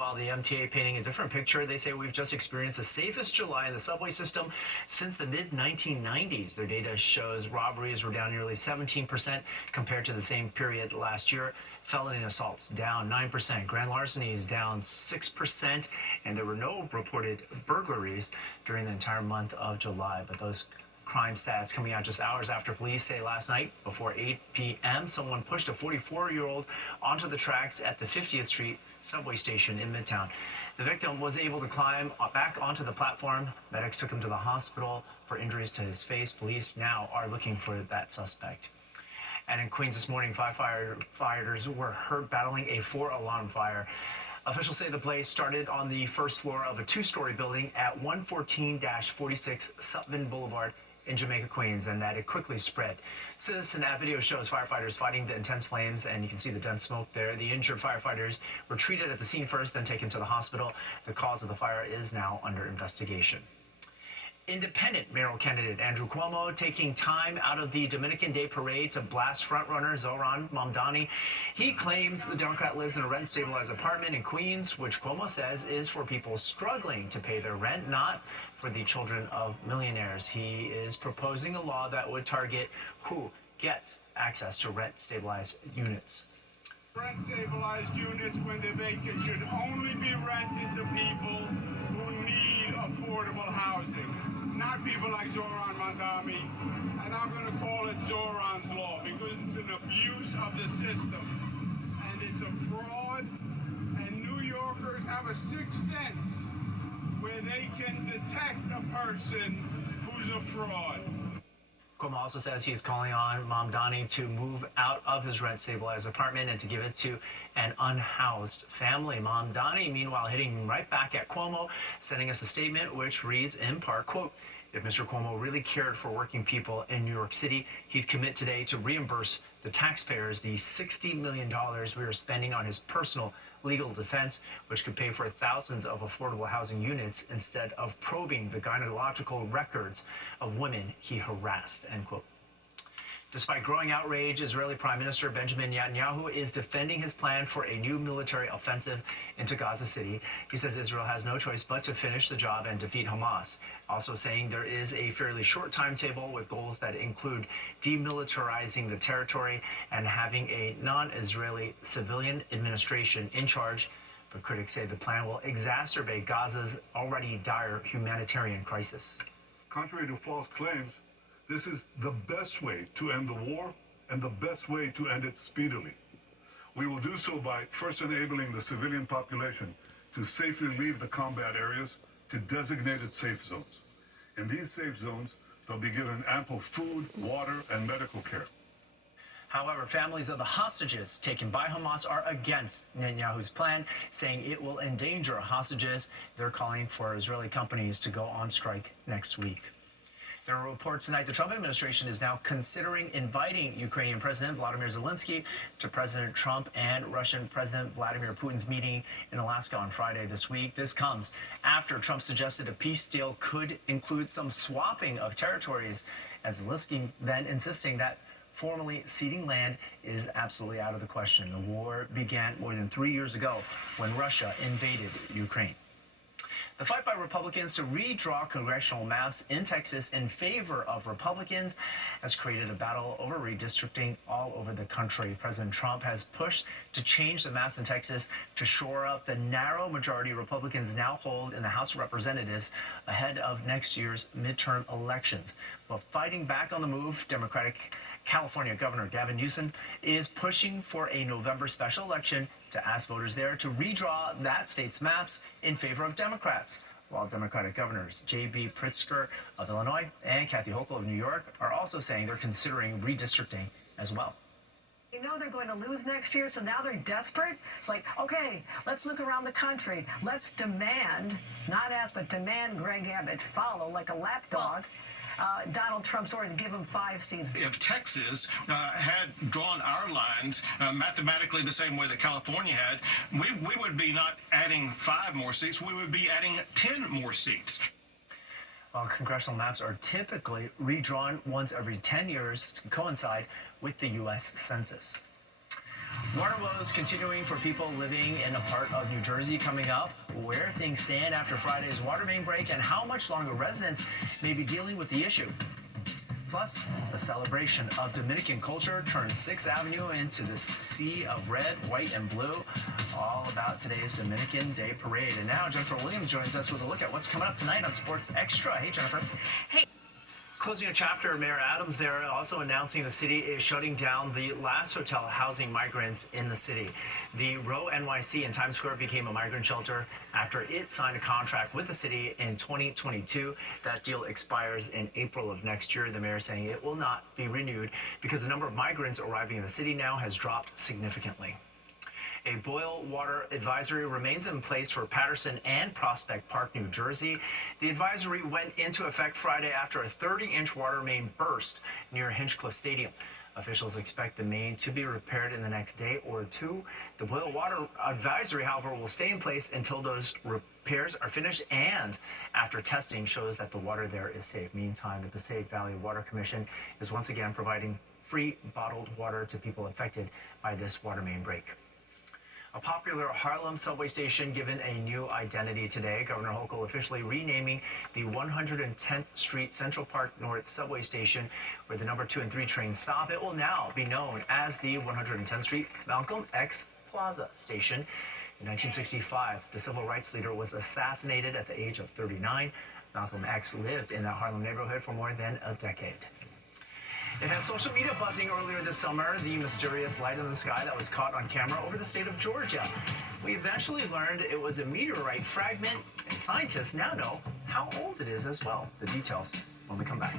while the MTA painting a different picture. They say we've just experienced the safest July in the subway system since the mid-1990s. Their data shows robberies were down nearly 17% compared to the same period last year. Felony assaults down 9%, grand larcenies down 6%, and there were no reported burglaries during the entire month of July. But those crime stats coming out just hours after police say last night before 8 p.m. someone pushed a 44-year-old onto the tracks at the 50th Street subway station in Midtown. The victim was able to climb back onto the platform. Medics took him to the hospital for injuries to his face. Police now are looking for that suspect. And in Queens this morning, 5 firefighters were heard battling a 4-alarm fire. Officials say the blaze started on the first floor of a 2-story building at 114-46 Sutton Boulevard in Jamaica, Queens, and that it quickly spread. Citizen app video shows firefighters fighting the intense flames, and you can see the dense smoke there. The injured firefighters were treated at the scene first, then taken to the hospital. The cause of the fire is now under investigation. Independent mayoral candidate Andrew Cuomo taking time out of the Dominican Day Parade to blast frontrunner Zohran Mamdani. He claims the Democrat lives in a rent-stabilized apartment in Queens, which Cuomo says is for people struggling to pay their rent, not for the children of millionaires. He is proposing a law that would target who gets access to rent-stabilized units. Rent-stabilized units, when they're vacant, should only be rented to people who need affordable housing, not people like Zohran Mamdani. And I'm going to call it Zohran's Law because it's an abuse of the system. And it's a fraud. And New Yorkers have a sixth sense where they can detect a person who's a fraud. Cuomo also says he's calling on Mamdani to move out of his rent-stabilized apartment and to give it to an unhoused family. Mamdani, meanwhile, hitting right back at Cuomo, sending us a statement which reads in part, quote, "If Mr. Cuomo really cared for working people in New York City, he'd commit today to reimburse the taxpayers the $60 million we are spending on his personal legal defense, which could pay for thousands of affordable housing units instead of probing the gynecological records of women he harassed," end quote. Despite growing outrage, Israeli Prime Minister Benjamin Netanyahu is defending his plan for a new military offensive into Gaza City. He says Israel has no choice but to finish the job and defeat Hamas, also saying there is a fairly short timetable with goals that include demilitarizing the territory and having a non-Israeli civilian administration in charge. But critics say the plan will exacerbate Gaza's already dire humanitarian crisis. Contrary to false claims, this is the best way to end the war and the best way to end it speedily. We will do so by first enabling the civilian population to safely leave the combat areas to designated safe zones. In these safe zones, they'll be given ample food, water, and medical care. However, families of the hostages taken by Hamas are against Netanyahu's plan, saying it will endanger hostages. They're calling for Israeli companies to go on strike next week. There are reports tonight the Trump administration is now considering inviting Ukrainian President Vladimir Zelensky to President Trump and Russian President Vladimir Putin's meeting in Alaska on Friday this week. This comes after Trump suggested a peace deal could include some swapping of territories, and Zelensky then insisting that formally ceding land is absolutely out of the question. The war began more than 3 years ago when Russia invaded Ukraine. The fight by Republicans to redraw congressional maps in Texas in favor of Republicans has created a battle over redistricting all over the country. President Trump has pushed to change the maps in Texas to shore up the narrow majority Republicans now hold in the House of Representatives ahead of next year's midterm elections. But fighting back on the move, Democratic California Governor Gavin Newsom is pushing for a November special election to ask voters there to redraw that state's maps in favor of Democrats, while Democratic governors J.B. Pritzker of Illinois and Kathy Hochul of New York are also saying they're considering redistricting as well. They know they're going to lose next year, so now they're desperate. It's like, okay, let's look around the country. Let's demand, not ask, but demand Greg Abbott follow like a lapdog Donald Trump's order to give him 5 seats. If Texas had drawn our lines mathematically the same way that California had, we would be not adding 5 more seats, we would be adding 10 more seats. While congressional maps are typically redrawn once every 10 years to coincide with the U.S. Census. Water woes continuing for people living in a part of New Jersey coming up. Where things stand after Friday's water main break and how much longer residents may be dealing with the issue. Plus, a celebration of Dominican culture turns 6th Avenue into this sea of red, white, and blue. All about today's Dominican Day Parade. And now Jennifer Williams joins us with a look at what's coming up tonight on Sports Extra. Hey, Jennifer. Hey. Closing a chapter, Mayor Adams there also announcing the city is shutting down the last hotel housing migrants in the city. The Row NYC in Times Square became a migrant shelter after it signed a contract with the city in 2022. That deal expires in April of next year. The mayor saying it will not be renewed because the number of migrants arriving in the city now has dropped significantly. A boil water advisory remains in place for Patterson and Prospect Park, New Jersey. The advisory went into effect Friday after a 30-inch water main burst near Hinchcliffe Stadium. Officials expect the main to be repaired in the next day or two. The boil water advisory, however, will stay in place until those repairs are finished and after testing shows that the water there is safe. Meantime, the Passaic Valley Water Commission is once again providing free bottled water to people affected by this water main break. A popular Harlem subway station given a new identity today. Governor Hochul officially renaming the 110th Street Central Park North subway station where the number 2 and 3 trains stop. It will now be known as the 110th Street Malcolm X Plaza station. In 1965, the civil rights leader was assassinated at the age of 39. Malcolm X lived in that Harlem neighborhood for more than a decade. It had social media buzzing earlier this summer, the mysterious light in the sky that was caught on camera over the state of Georgia. We eventually learned it was a meteorite fragment, and scientists now know how old it is as well. The details when we come back.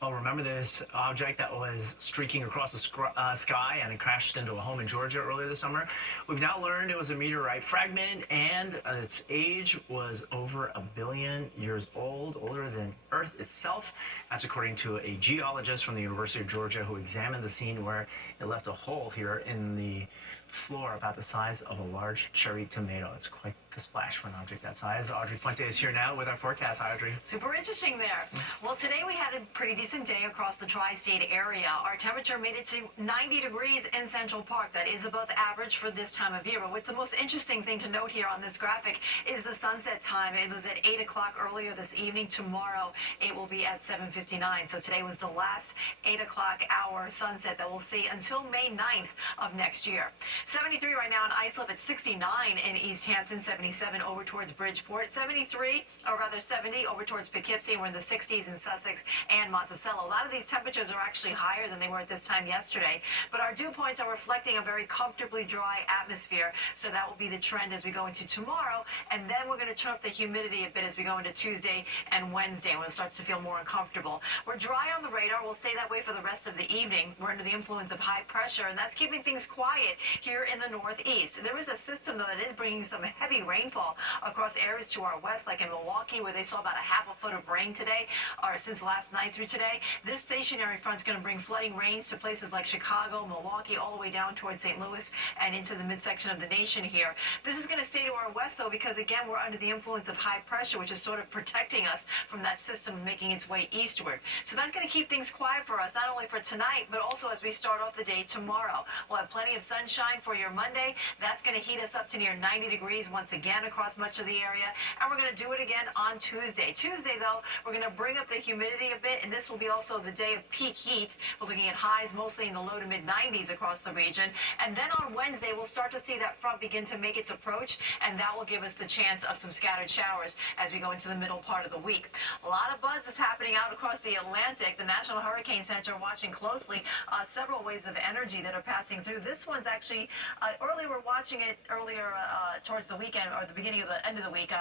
Well, remember this object that was streaking across the sky and it crashed into a home in Georgia earlier this summer? We've now learned it was a meteorite fragment and its age was over 1 billion years old, older than Earth itself. That's according to a geologist from the University of Georgia who examined the scene where it left a hole here in the floor about the size of a large cherry tomato. It's quite the splash for an object that size. Audrey Puente is here now with our forecast. Hi, Audrey. Super interesting there. Well, today we had a pretty decent day across the tri-state area. Our temperature made it to 90 degrees in Central Park. That is above average for this time of year. But what's the most interesting thing to note here on this graphic is the sunset time. It was at 8 o'clock earlier this evening. Tomorrow it will be at 7:59. So today was the last 8 o'clock hour sunset that we'll see until May 9th of next year. 73 right now in Islip at 69 in East Hampton, 77 over towards Bridgeport, 73, or rather 70 over towards Poughkeepsie. We're in the 60s in Sussex and Monticello. A lot of these temperatures are actually higher than they were at this time yesterday, but our dew points are reflecting a very comfortably dry atmosphere, so that will be the trend as we go into tomorrow, and then we're going to turn up the humidity a bit as we go into Tuesday and Wednesday when it starts to feel more uncomfortable. We're dry on the radar. We'll stay that way for the rest of the evening. We're under the influence of high pressure, and that's keeping things quiet here in the northeast. There is a system, though, that is bringing some heavy rainfall across areas to our west, like in Milwaukee, where they saw about a half a foot of rain today, or since last night through today. This stationary front is going to bring flooding rains to places like Chicago, Milwaukee, all the way down towards St. Louis and into the midsection of the nation here. This is going to stay to our west, though, because, again, we're under the influence of high pressure, which is sort of protecting us from that system making its way eastward. So that's going to keep things quiet for us, not only for tonight, but also as we start off the day tomorrow. We'll have plenty of sunshine for your Monday. That's going to heat us up to near 90 degrees once again across much of the area, and we're going to do it again on Tuesday. Tuesday, though, we're going to bring up the humidity a bit, and this will be also the day of peak heat. We're looking at highs mostly in the low to mid 90s across the region, and then on Wednesday, we'll start to see that front begin to make its approach, and that will give us the chance of some scattered showers as we go into the middle part of the week. A lot of buzz is happening out across the Atlantic. The National Hurricane Center watching closely several waves of energy that are passing through. This one's actually, early we're watching it earlier towards the weekend or the beginning of the end of the week,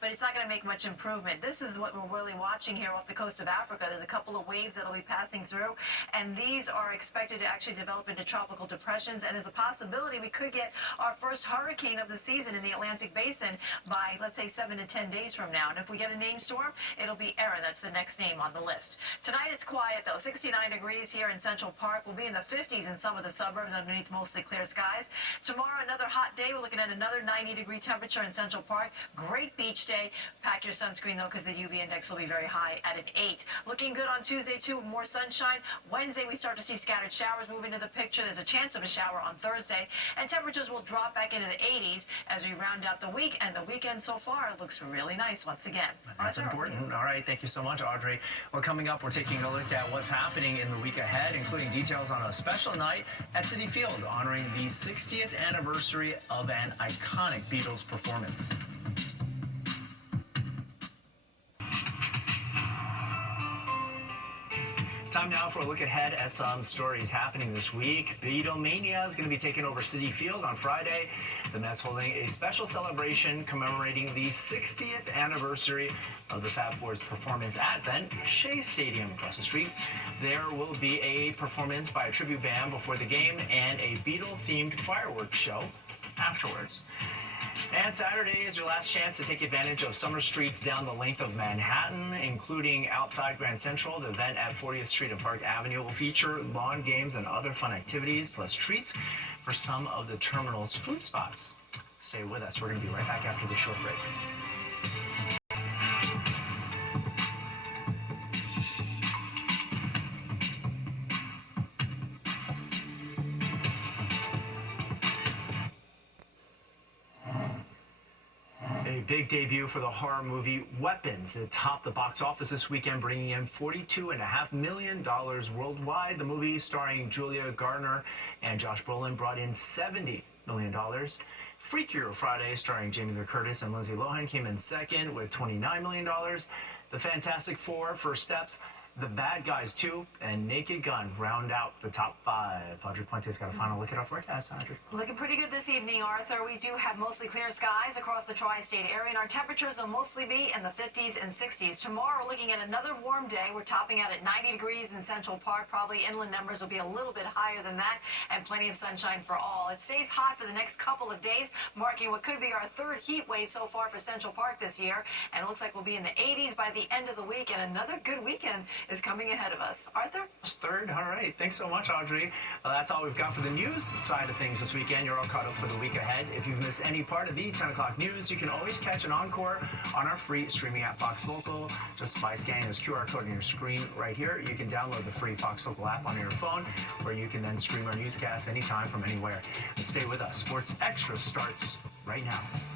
but it's not going to make much improvement. This is what we're really watching here off the coast of Africa. There's a couple of waves that will be passing through, and these are expected to actually develop into tropical depressions, and there's a possibility we could get our first hurricane of the season in the Atlantic Basin by, let's say, 7 to 10 days from now. And if we get a named storm, it'll be Erin. That's the next name on the list. Tonight it's quiet, though. 69 degrees here in Central Park. We'll be in the 50s in some of the suburbs underneath mostly clear skies. Tomorrow, another hot day. We're looking at another 90-degree temperature temperature in Central Park. Great beach day. Pack your sunscreen though, because the UV index will be very high at an 8. Looking good on Tuesday too, more sunshine. Wednesday we start to see scattered showers move into the picture. There's a chance of a shower on Thursday, and temperatures will drop back into the 80s as we round out the week. And the weekend so far looks really nice once again. That's Arthur? important. All right, thank you so much, Audrey. Well, coming up, we're taking a look at what's happening in the week ahead, including details on a special night at Citi Field honoring the 60th anniversary of an iconic Beatles performance. Time now for a look ahead at some stories happening this week. Beatlemania is going to be taking over Citi Field on Friday. The Mets holding a special celebration commemorating the 60th anniversary of the Fab Four's performance at then Shea Stadium across the street. There will be a performance by a tribute band before the game and a Beatle-themed fireworks show afterwards. And Saturday is your last chance to take advantage of summer streets down the length of Manhattan, including outside Grand Central. The event at 40th Street and Park Avenue will feature lawn games and other fun activities, plus treats for some of the terminal's food spots. Stay with us. We're going to be right back after this short break. A big debut for the horror movie Weapons. It topped the box office this weekend, bringing in $42.5 million worldwide. The movie, starring Julia Garner and Josh Brolin, brought in $70 million. Freakier Friday, starring Jamie Lee Curtis and Lindsay Lohan, came in second with $29 million. The Fantastic Four, First Steps, The Bad Guys 2, and Naked Gun round out the top 5. Audrey Puente's got a final look at our forecast. Audrey. Looking pretty good this evening, Arthur. We do have mostly clear skies across the tri-state area, and our temperatures will mostly be in the 50s and 60s. Tomorrow, we're looking at another warm day. We're topping out at 90 degrees in Central Park. Probably inland numbers will be a little bit higher than that, and plenty of sunshine for all. It stays hot for the next couple of days, marking what could be our third heat wave so far for Central Park this year. And it looks like we'll be in the 80s by the end of the week, and another good weekend is coming ahead of us. Arthur? Third. All right. Thanks so much, Audrey. That's all we've got for the news side of things this weekend. You're all caught up for the week ahead. If you've missed any part of the 10 o'clock news, you can always catch an encore on our free streaming app, Fox Local. Just by scanning this QR code on your screen right here, you can download the free Fox Local app on your phone, where you can then stream our newscasts anytime from anywhere. And stay with us. Sports Extra starts right now.